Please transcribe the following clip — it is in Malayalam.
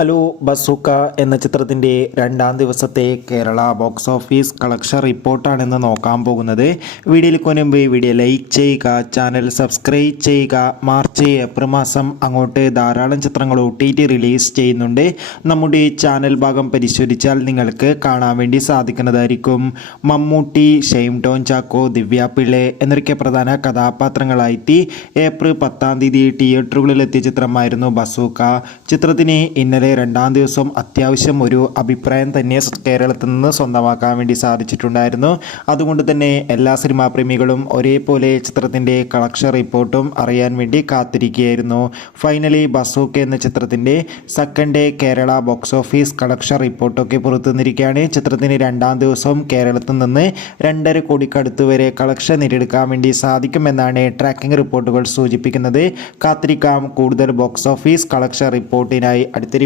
അലു ബസൂക്ക എന്ന ചിത്രത്തിൻ്റെ രണ്ടാം ദിവസത്തെ കേരള ബോക്സ് ഓഫീസ് കളക്ഷൻ റിപ്പോർട്ടാണെന്ന് നോക്കാൻ പോകുന്നത്. വീഡിയോയിലേക്ക് മുൻപ് വീഡിയോ ലൈക്ക് ചെയ്യുക, ചാനൽ സബ്സ്ക്രൈബ് ചെയ്യുക. മാർച്ച് ഏപ്രിൽ മാസം അങ്ങോട്ട് ധാരാളം ചിത്രങ്ങൾ OTT റിലീസ് ചെയ്യുന്നുണ്ട്. നമ്മുടെ ചാനൽ ഭാഗം പരിശോധിച്ചാൽ നിങ്ങൾക്ക് കാണാൻ വേണ്ടി സാധിക്കുന്നതായിരിക്കും. മമ്മൂട്ടി, ഷെയ്ൻ ടോം ചാക്കോ, ദിവ്യ പിള്ളെ എന്നൊക്കെ പ്രധാന കഥാപാത്രങ്ങളായി ഏപ്രിൽ 10-ാം തീയതി തിയേറ്ററുകളിലെത്തിയ ചിത്രമായിരുന്നു ബസൂക്ക. ചിത്രത്തിന് ഇന്നലെ രണ്ടാം ദിവസം അത്യാവശ്യം ഒരു അഭിപ്രായം തന്നെ കേരളത്തിൽ നിന്ന് സ്വന്തമാക്കാൻ വേണ്ടി സാധിച്ചിട്ടുണ്ടായിരുന്നു. അതുകൊണ്ട് തന്നെ എല്ലാ സിനിമാ പ്രേമികളും ഒരേപോലെ ചിത്രത്തിൻ്റെ കളക്ഷൻ റിപ്പോർട്ടും അറിയാൻ വേണ്ടി കാത്തിരിക്കുകയായിരുന്നു. ഫൈനലി ബസൂക്ക എന്ന ചിത്രത്തിൻ്റെ second day Kerala box office collection റിപ്പോർട്ടൊക്കെ പുറത്തുവന്നിരിക്കുകയാണ്. ചിത്രത്തിന് രണ്ടാം ദിവസം കേരളത്തിൽ നിന്ന് 2.5 കോടിക്കടുത്ത് വരെ കളക്ഷൻ നേടിയെടുക്കാൻ വേണ്ടി സാധിക്കുമെന്നാണ് ട്രാക്കിംഗ് റിപ്പോർട്ടുകൾ സൂചിപ്പിക്കുന്നത്. കാത്തിരിക്കാം കൂടുതൽ ബോക്സ് ഓഫീസ് കളക്ഷൻ റിപ്പോർട്ടിനായി. അടുത്ത